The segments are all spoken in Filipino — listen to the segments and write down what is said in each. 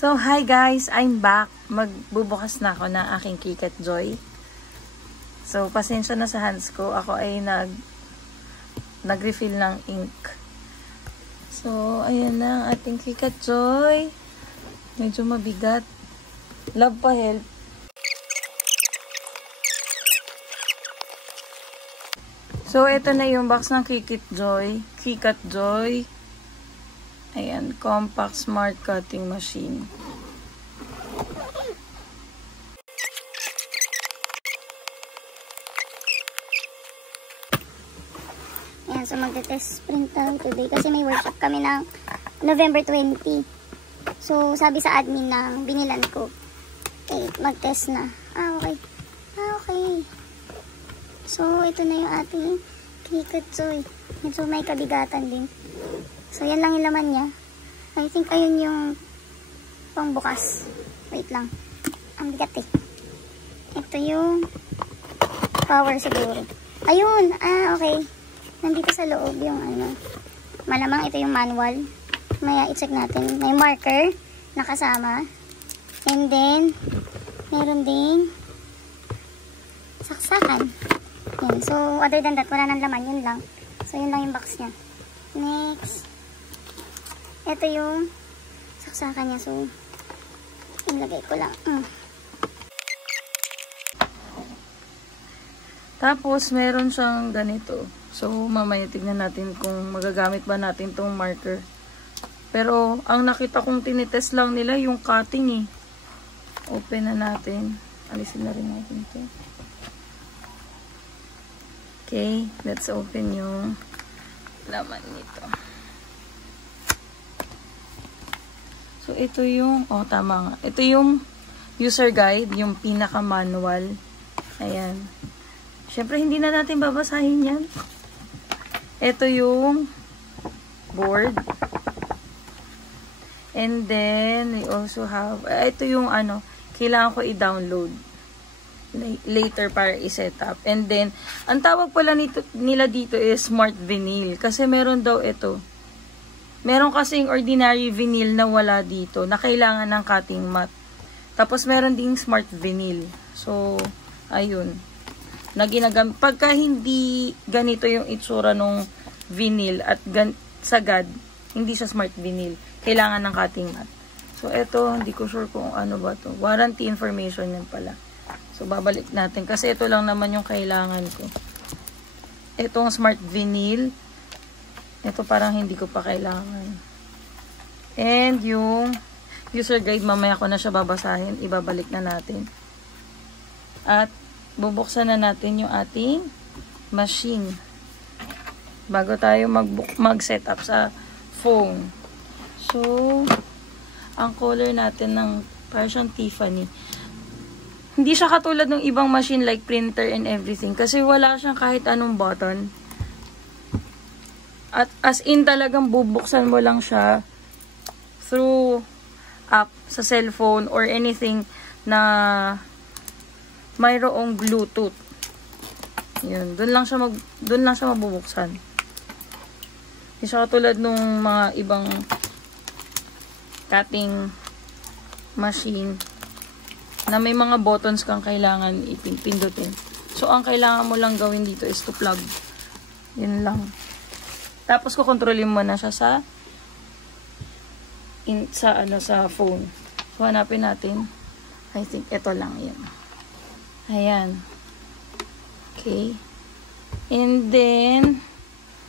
So, hi guys! I'm back. Magbubukas na ako ng aking Kikat Joy. So, pasensya na sa hands ko. Ako ay nag-refill ng ink. So, ayan na ang ating Kikat Joy. Medyo mabigat. Love pa help. So, ito na yung box ng Kikat Joy. Ayan, compact smart cutting machine. Ayan, so magte-test print tayo today kasi may workshop kami ng November 20. So, sabi sa admin ng binilan ko, mag-test na. Okay. So, ito na yung ating Kikat Joy. Medyo may kabigatan din. So, yan lang yung laman niya. I think ayun yung pangbukas. Wait lang. Ang bigat eh. Ito yung power siguro. Ayun! Okay. Nandito sa loob yung ano. Malamang ito yung manual. Maya i-check natin. May marker na kasama. And then, meron din saksakan. Yan. So, other than that, wala nang laman. Yun lang. So, yun lang yung box niya. Next. Ito yung saksakan niya. So, ilagay ko lang. Tapos, meron siyang ganito. So, mamaya tignan natin kung magagamit ba natin tong marker. Pero, ang nakita kong tinitest lang nila yung cutting eh. Open na natin. Alisin na rin natin ito. Okay, let's open yung laman nito. So, ito yung, tama nga. Ito yung user guide, yung pinaka-manual. Ayan. Siyempre, hindi na natin babasahin yan. Ito yung board. And then, we also have, ito yung kailangan ko i-download later para i-set up. And then, ang tawag pala nila dito is Smart Vinyl. Kasi meron daw ito. Meron kasing ordinary vinyl na wala dito, na kailangan ng cutting mat. Tapos meron ding Smart Vinyl. So, ayun. Na ginagamit. Pagka hindi ganito yung itsura nung vinyl at sagad, hindi siya Smart Vinyl. Kailangan ng cutting mat. So, eto, hindi ko sure kung ano ba to. Warranty information yan pala. So, babalik natin. Kasi ito lang naman yung kailangan ko. Itong Smart Vinyl. Ito parang hindi ko pa kailangan. And yung user guide, mamaya ko na siya babasahin. Ibabalik na natin. At bubuksan na natin yung ating machine. Bago tayo mag-set up sa phone. So, ang color natin ng Persian Tiffany. Hindi siya katulad ng ibang machine like printer and everything. Kasi wala siyang kahit anong button. At as in talagang bubuksan mo lang siya through app sa cellphone or anything na mayroong Bluetooth. Yun, doon lang siya mabubuksan. Hindi siya katulad nung mga ibang cutting machine na may mga buttons kang kailangan ipindutin. So, ang kailangan mo lang gawin dito is to plug. Yun lang. Tapos, kukontrolin mo na siya sa phone. So, hanapin natin. I think, ito lang yun. Ayan. Okay. And then,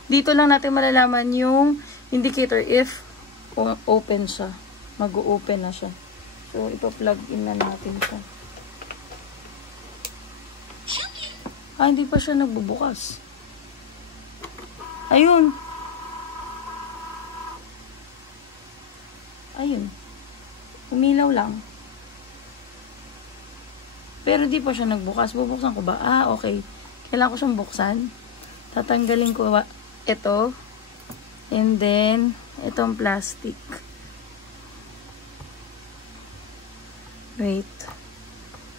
dito lang natin malalaman yung indicator if open siya. Mag-open na siya. So, ipa-plug in na natin siya. Hindi pa siya nagbubukas. Ayun. Umilaw lang. Pero di pa siya nagbukas. Bubuksan ko ba? Okay. Kailangan ko siyang buksan. Tatanggalin ko ito. And then, itong plastic. Wait.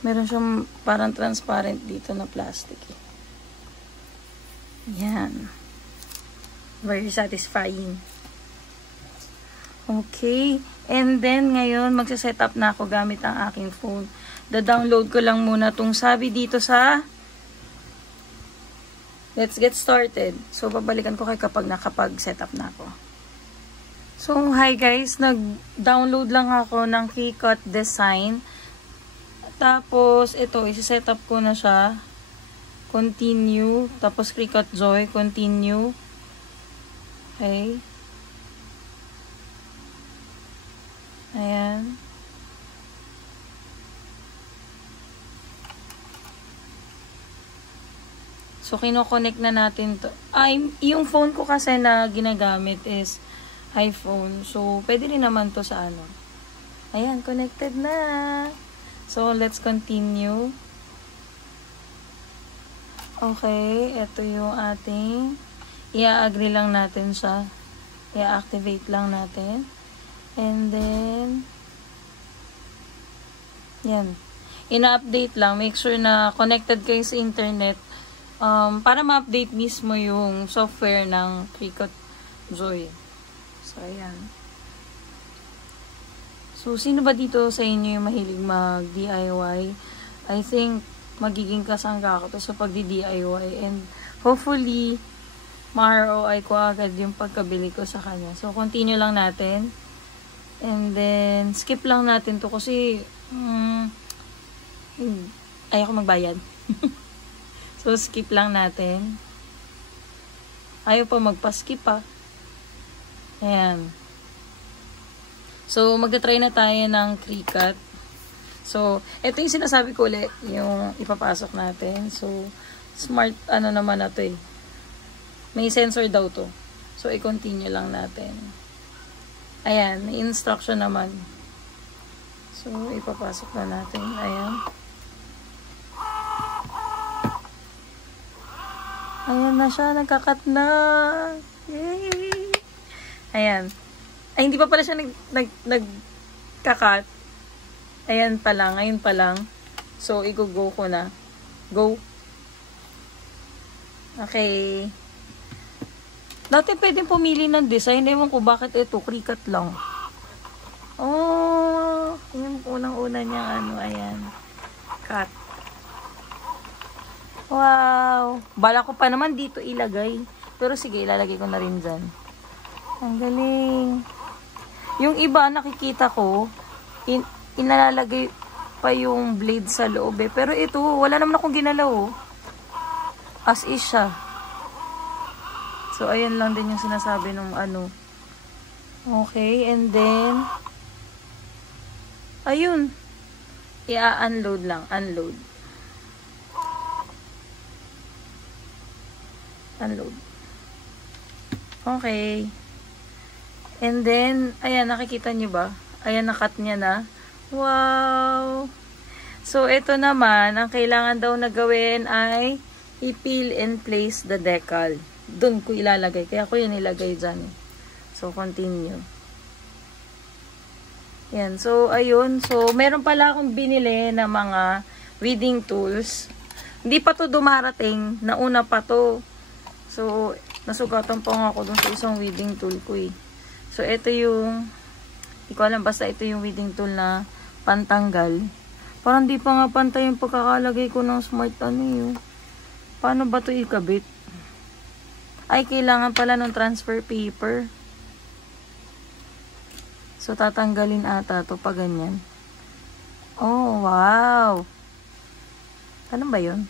Meron siyang parang transparent dito na plastic. Yan. Very satisfying. Okay. And then, ngayon, magsa-set up na ako gamit ang aking phone. Da-download ko lang muna tong sabi dito sa Let's get started. So, babalikan ko kayo kapag nakapag-set up na ako. So, hi guys. Nag-download lang ako ng Cricut Design. Tapos, ito, isi-set up ko na siya. Continue. Tapos, Cricut Joy. Continue. Okay. Ayan. So, kino-connect na natin to. Yung phone ko kasi na ginagamit is iPhone. So, pwede rin naman to sa ano. Ayan, connected na. So, let's continue. Okay, ito yung ating i-agree lang natin siya. I-activate lang natin. And then, yan. Ina-update lang. Make sure na connected kayo sa internet para ma-update mismo yung software ng Cricut Joy. So, ayan. So, sino ba dito sa inyo yung mahilig mag-DIY? I think, magiging kasangga ko to sa pagdi-DIY. And, hopefully, ma-ROI ko agad yung pagkabili ko sa kanya. So, continue lang natin. And then, skip lang natin to kasi, ayoko magbayad. So, skip lang natin. Ayaw pa magpa-skip pa. Ayan. So, magta-try na tayo ng Cricut. So, ito yung sinasabi ko ulit, yung ipapasok natin. So, smart, ano naman na to eh. May sensor daw to. So, i-continue lang natin. Ayan, may instruction naman. So, ipapasok na natin. Ayan. Ayan na siya, nagkakat na. Yay! Ayan. Ay, hindi pa pala siya nagkakat. Ayan pa lang, ngayon pa lang. So, i-go ko na. Go. Okay. Dati pwedeng pumili ng design. Ewan ko bakit ito, Cricut lang. Oh, yung unang-una niyang ano, ayan. Cut. Wow. Bala ko pa naman dito ilagay. Pero sige, ilalagay ko na rin dyan. Ang galing. Yung iba, nakikita ko, inalalagay pa yung blade sa loob eh. Pero ito, wala naman akong ginalaw oh. As is siya. So, ayan lang din yung sinasabi ng ano. Okay, and then, ayun. I-unload lang. Unload. Unload. Okay. And then, ayan, nakikita nyo ba? Ayan, nakat niya na. Wow! So, ito naman, ang kailangan daw na gawin ay i-peel and place the decal. Doon ko ilalagay. Kaya ko yun ilagay dyan. So, continue. Yan. So, ayun. So, meron pala akong binili na mga weeding tools. Hindi pa to dumarating. Nauna pa to. So, nasugatan pa nga ako dun sa isang weeding tool ko eh. So, ito yung, hindi ko alam, basta ito yung weeding tool na pantanggal. Parang di pa nga pantay yung pagkakalagay ko ng smart ano yun. Paano ba ito ikabit? Ay, kailangan pala ng transfer paper. So, tatanggalin ata ito pa ganyan. Oh, wow! Ano ba yun?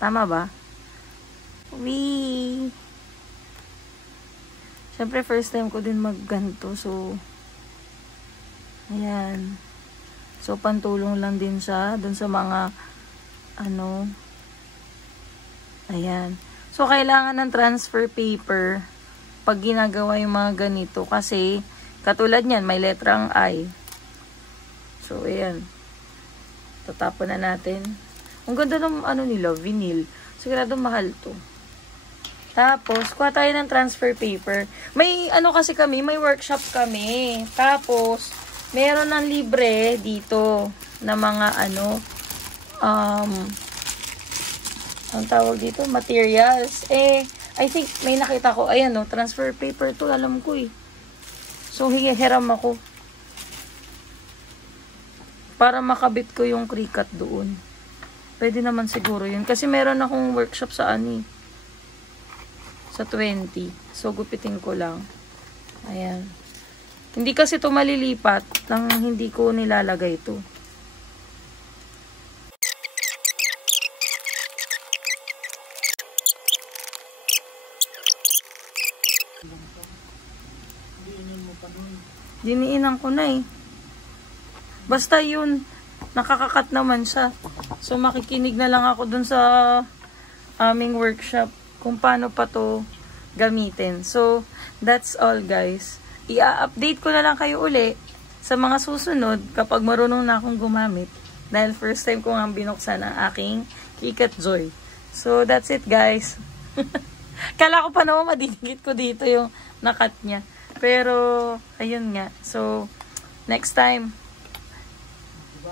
Tama ba? Wee! Siyempre, first time ko din magganto. So, ayan. So, pantulong lang din siya dun sa mga, ano, ayan. So, kailangan ng transfer paper pag ginagawa yung mga ganito. Kasi, katulad niyan, may letrang I. So, ayan. Tatapon na natin. Ang ganda ng, ano nila, vinyl. Sigurado mahal to. Tapos, kuha tayo ng transfer paper. May, ano kasi kami, may workshop kami. Tapos, meron ng libre dito na mga, ano, ang tawag dito, materials. Eh, I think, may nakita ko, ayan no, transfer paper to, alam ko eh. So, hihiram ako. Para makabit ko yung Cricut doon. Pwede naman siguro yun. Kasi meron akong workshop sa sa 20. So, gupitin ko lang. Ayan. Hindi kasi ito malilipat nang hindi ko nilalagay ito. Diniinan ko na eh. Basta yun, nakakakat naman siya. So, makikinig na lang ako dun sa aming workshop kung paano pa to gamitin. So, that's all guys. I-update ko na lang kayo uli sa mga susunod kapag marunong na akong gumamit. Dahil first time ko nga binuksan ang aking Cricut Joy. So, that's it guys. Kala ko pa naman madidikit ko dito yung nakat niya. Pero, ayun nga. So, next time,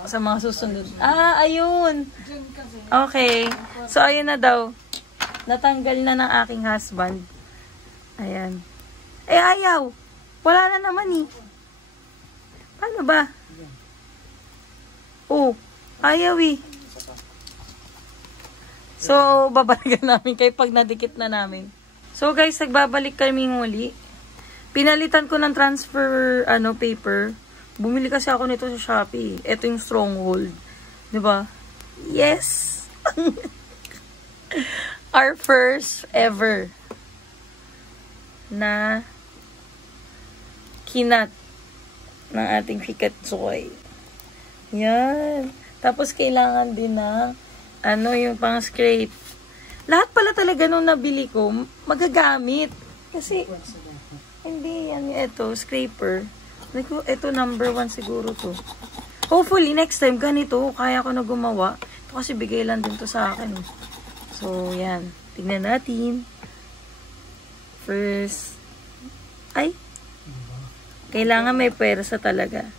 sa mga susunod. Ayun. Okay. So, ayun na daw. Natanggal na ng aking husband. Ayan. Ayaw. Wala na naman eh. Paano ba? Ayaw eh. So, babalikan namin kayo pag nadikit na namin. So, guys, nagbabalik kami muli. Pinalitan ko ng transfer paper. Bumili kasi ako nito sa Shopee. Ito yung Stronghold. 'Di ba? Yes. Our first ever na kinat ng ating Cricut Joy. Yan. Tapos kailangan din ng yung pang-scrape. Lahat pala talaga nung nabili ko magagamit. Kasi hindi, ito, scraper. Ito, number 1 siguro to. Hopefully, next time, ganito, kaya ko na gumawa. Ito kasi bigay lang din to sa akin. So, yan. Tignan natin. First, kailangan may pwersa talaga.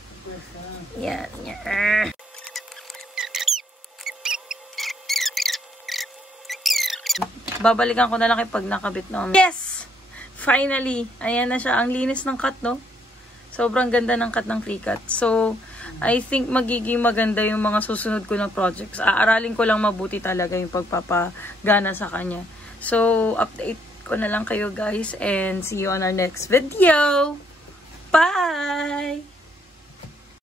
Yan, yan. Babalikan ko na lang pag nakabit na. Yes! Finally, ayan na siya. Ang linis ng cut, no? Sobrang ganda ng cut ng Cricut. So, I think magiging maganda yung mga susunod ko na projects. Aaralin ko lang mabuti talaga yung pagpapagana sa kanya. So, update ko na lang kayo guys and see you on our next video. Bye!